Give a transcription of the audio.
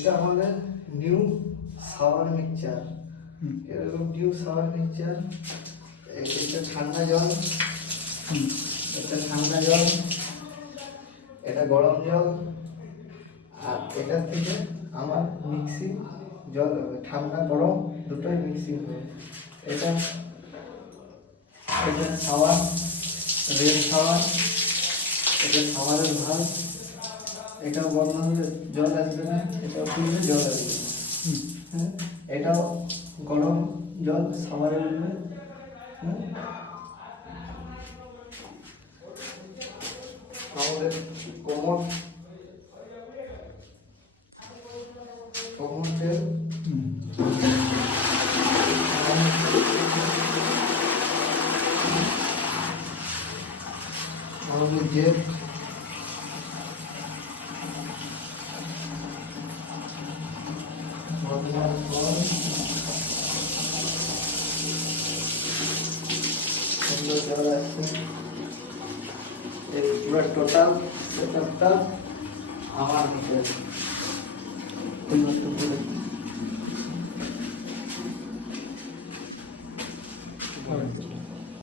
এটা আমাদের new sour mixture. এরকম নিউ সাওয়ার মিক্সচার। এটা ঠান্ডা জল, এটা ঠান্ডা জল, এটা গরম জল, আর এটার থেকে আমার মিক্সিং জল হবে, ঠান্ডা গরম দুটোই মিক্সিং হবে। এটা এটা সাওয়ার, রেড সাওয়ার, এটা সাওয়ারের ভাল, এটাও বন্ধ হলে জল আসবে না, এটাও খুললে জল আসবে। হ্যাঁ, এটাও গরম জল সাওয়ারে উঠবে। হ্যাঁ, আমাদের কোমর তেল, আমাদের জেট, বর্তমান ফল, সুন্দর জল আসছে। এই পুরো টোটাল সেটআপটা আমার ভিতরে।